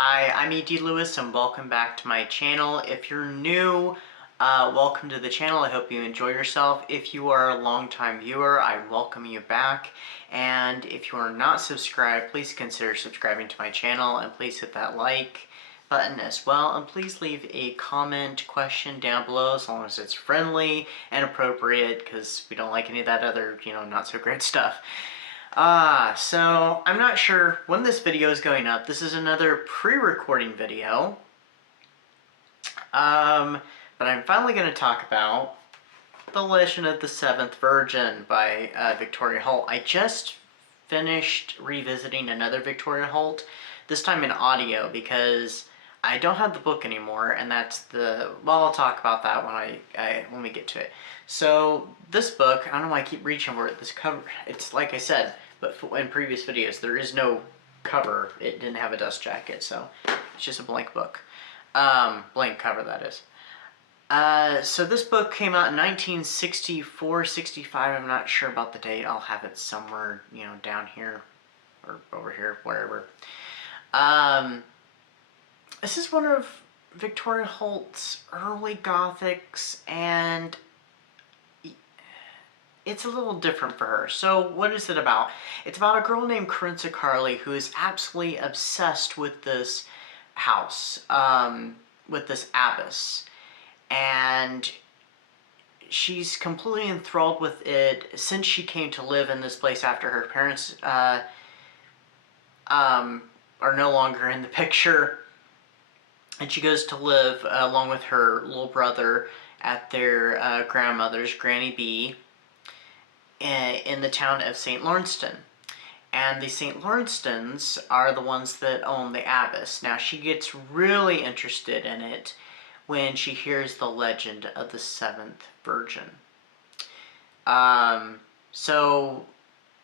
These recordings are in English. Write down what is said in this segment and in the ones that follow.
Hi, I'm E.D. Lewis and welcome back to my channel. If you're new, welcome to the channel. I hope you enjoy yourself. If you are a longtime viewer, I welcome you back. And if you are not subscribed, please consider subscribing to my channel and please hit that like button as well. And please leave a comment, question down below as long as it's friendly and appropriate because we don't like any of that other, not so great stuff. So I'm not sure when this video is going up. This is another pre-recording video. But I'm finally going to talk about The Legend of the Seventh Virgin by Victoria Holt. I just finished revisiting another Victoria Holt, this time in audio because I don't have the book anymore, and that's well, I'll talk about that when we get to it. So this book, I don't know why I keep reaching for it. This cover, it's like I said, but in previous videos, there is no cover. It didn't have a dust jacket, so it's just a blank book. Blank cover, that is. So this book came out in 1964, 65. I'm not sure about the date. I'll have it somewhere, down here or over here, wherever. This is one of Victoria Holt's early Gothics, and it's a little different for her. So what is it about? It's about a girl named Corinne Carley who is absolutely obsessed with this house, with this abbess. And she's completely enthralled with it since she came to live in this place after her parents are no longer in the picture. And she goes to live along with her little brother at their grandmother's, Granny B, in the town of St. Lawrenceston. And the St. Lawrencestones are the ones that own the abbess. Now, she gets really interested in it when she hears the legend of the Seventh Virgin. So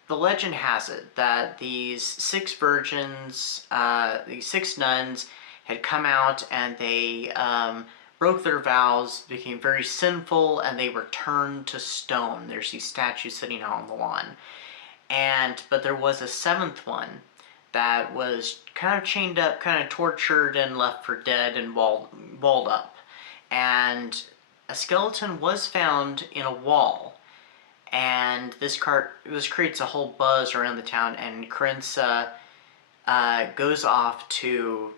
the legend has it that these six virgins, these six nuns, had come out and they broke their vows, became very sinful, and they were turned to stone. There's these statues sitting out on the lawn. But there was a seventh one that was kind of chained up, kind of tortured, and left for dead and walled up. And a skeleton was found in a wall. And this creates a whole buzz around the town, and Corinne goes off to,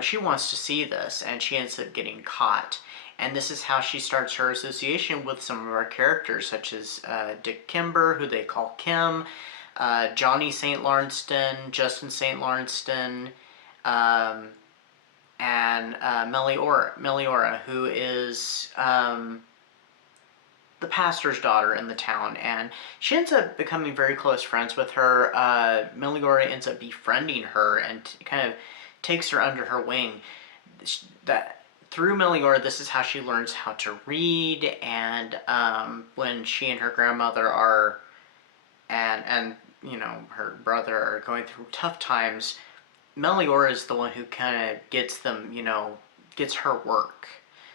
she wants to see this, and she ends up getting caught. And this is how she starts her association with some of our characters, such as Dick Kimber, who they call Kim, Johnny St. Lawrenceston, Justin St. Lawrenceston, and Meliora, who is the pastor's daughter in the town, and she ends up becoming very close friends with her. Meliora ends up befriending her and kind of takes her under her wing. Through Meliora, this is how she learns how to read, and when she and her grandmother and her brother are going through tough times, Meliora is the one who kind of gets them, gets her work.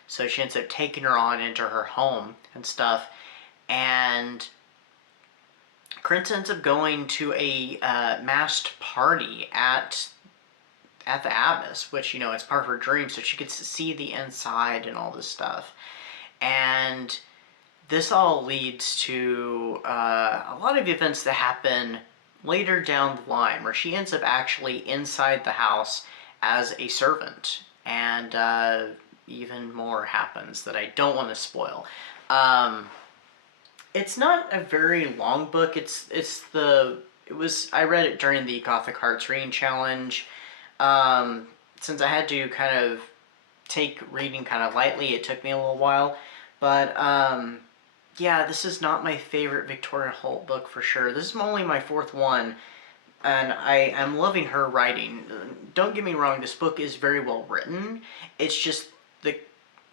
So she ends up taking her on into her home and stuff, and Corinne ends up going to a masked party at the abbess, which, it's part of her dream, so she gets to see the inside and all this stuff. And this all leads to a lot of events that happen later down the line, where she ends up actually inside the house as a servant, and even more happens that I don't want to spoil. It's not a very long book. I read it during the Gothic Hearts Reading Challenge. Since I had to kind of take reading kind of lightly, it took me a little while. But, yeah, this is not my favorite Victoria Holt book for sure. This is only my fourth one, and I am loving her writing. Don't get me wrong, this book is very well written. It's just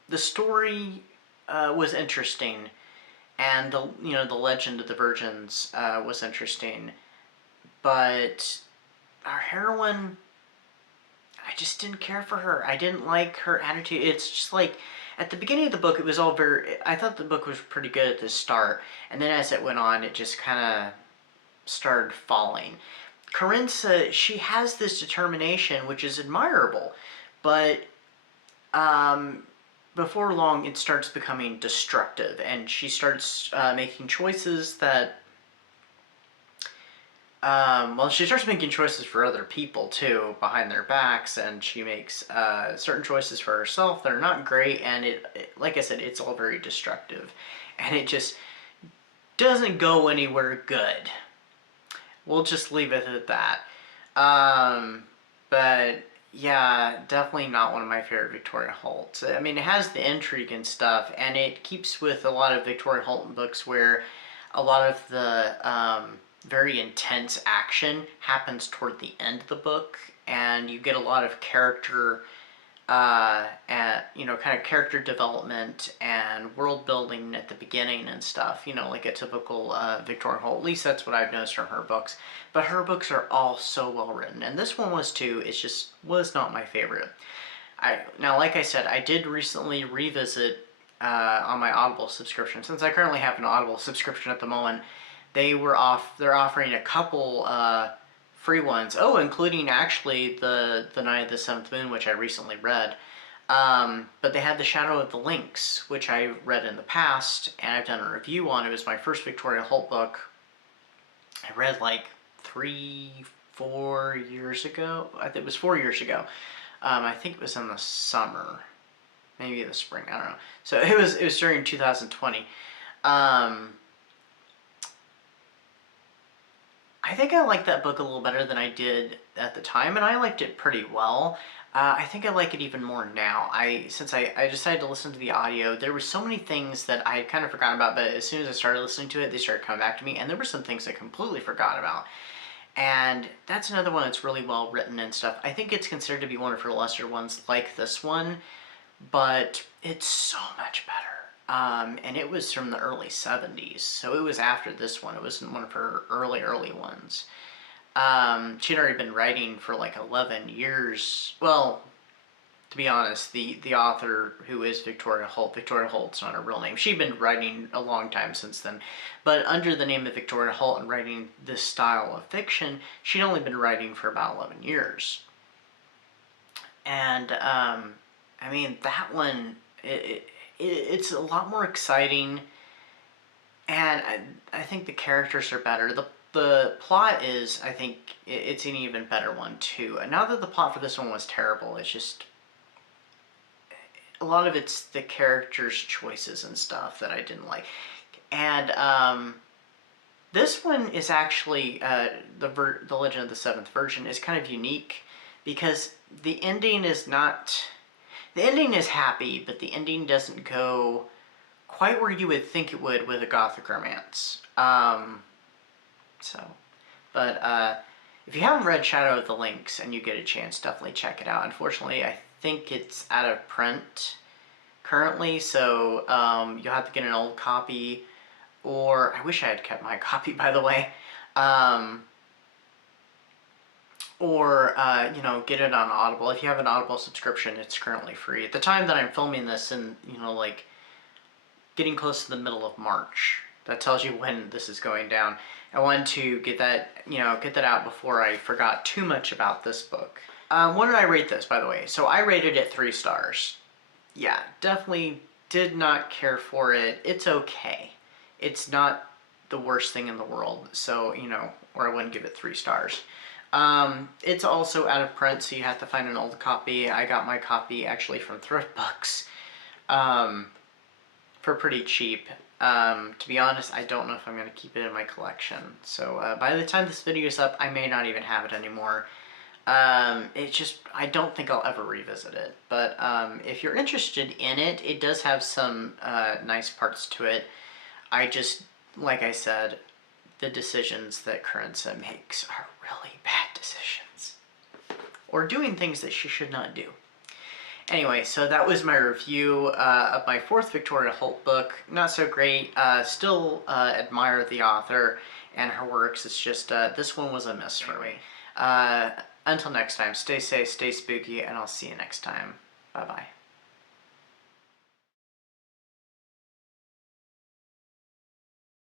the story was interesting, and the legend of the virgins was interesting. But our heroine, I just didn't care for her. I didn't like her attitude. It's just like, at the beginning of the book, it was all I thought the book was pretty good at the start, and then as it went on, it just kind of started falling. Carinsa, she has this determination, which is admirable, but before long it starts becoming destructive, and she starts making choices that well, she starts making choices for other people too, behind their backs, and she makes certain choices for herself that are not great, and like I said, it's all very destructive, and it just doesn't go anywhere good. We'll just leave it at that. But yeah, definitely not one of my favorite Victoria Holts. I mean, it has the intrigue and stuff, and it keeps with a lot of Victoria Holton books where a lot of the very intense action happens toward the end of the book, and you get a lot of character, and kind of character development and world building at the beginning and stuff. Like a typical Victoria Holt. At least that's what I've noticed from her books. But her books are all so well written, and this one was too. It just was not my favorite. Now, like I said, I did recently revisit on my Audible subscription, since I currently have an Audible subscription at the moment. They're offering a couple free ones. Oh, including actually the Night of the Seventh Moon, which I recently read. But they had The Shadow of the Lynx, which I read in the past, and I've done a review on. It was my first Victoria Holt book. I read like 4 years ago. I think it was 4 years ago. I think it was in the summer, maybe the spring. I don't know. So it was during 2020. I think I liked that book a little better than I did at the time, and I liked it pretty well. I think I like it even more now. Since I decided to listen to the audio, there were so many things that I had kind of forgotten about, but as soon as I started listening to it, they started coming back to me, and there were some things I completely forgot about. And that's another one that's really well written and stuff. I think it's considered to be one of her lesser ones like this one, but it's so much better. And it was from the early 70s, so it was after this one. It wasn't one of her early ones. She'd already been writing for like 11 years. Well, to be honest, the author who is Victoria Holt's not her real name. She'd been writing a long time since then, but under the name of Victoria Holt and writing this style of fiction, she'd only been writing for about 11 years. And, I mean, that one, it's a lot more exciting, and I think the characters are better. The plot is, I think, it's an even better one too. And not that the plot for this one was terrible, it's just a lot of it's the characters' choices and stuff that I didn't like. And this one is actually the Legend of the Seventh Virgin is kind of unique because the ending is not. The ending is happy, but the ending doesn't go quite where you would think it would with a Gothic romance. If you haven't read Shadow of the Lynx and you get a chance, definitely check it out. Unfortunately, I think it's out of print currently, so you'll have to get an old copy, or I wish I had kept my copy, by the way. Or get it on Audible. If you have an Audible subscription, it's currently free. At the time that I'm filming this, in like getting close to the middle of March, that tells you when this is going down. I wanted to get that out before I forgot too much about this book. What did I rate this, by the way? So I rated it 3 stars. Yeah, definitely did not care for it. It's okay. It's not the worst thing in the world, so or I wouldn't give it 3 stars. It's also out of print, so you have to find an old copy. I got my copy actually from thrift books for pretty cheap. To be honest, I don't know if I'm going to keep it in my collection. So by the time this video is up, I may not even have it anymore. I don't think I'll ever revisit it. But if you're interested in it, it does have some nice parts to it. Like I said, the decisions that Carinsa makes are really bad decisions. Or doing things that she should not do. Anyway, so that was my review of my 4th Victoria Holt book. Not so great. Still admire the author and her works. It's just, this one was a miss for me. Until next time, stay safe, stay spooky, and I'll see you next time. Bye-bye.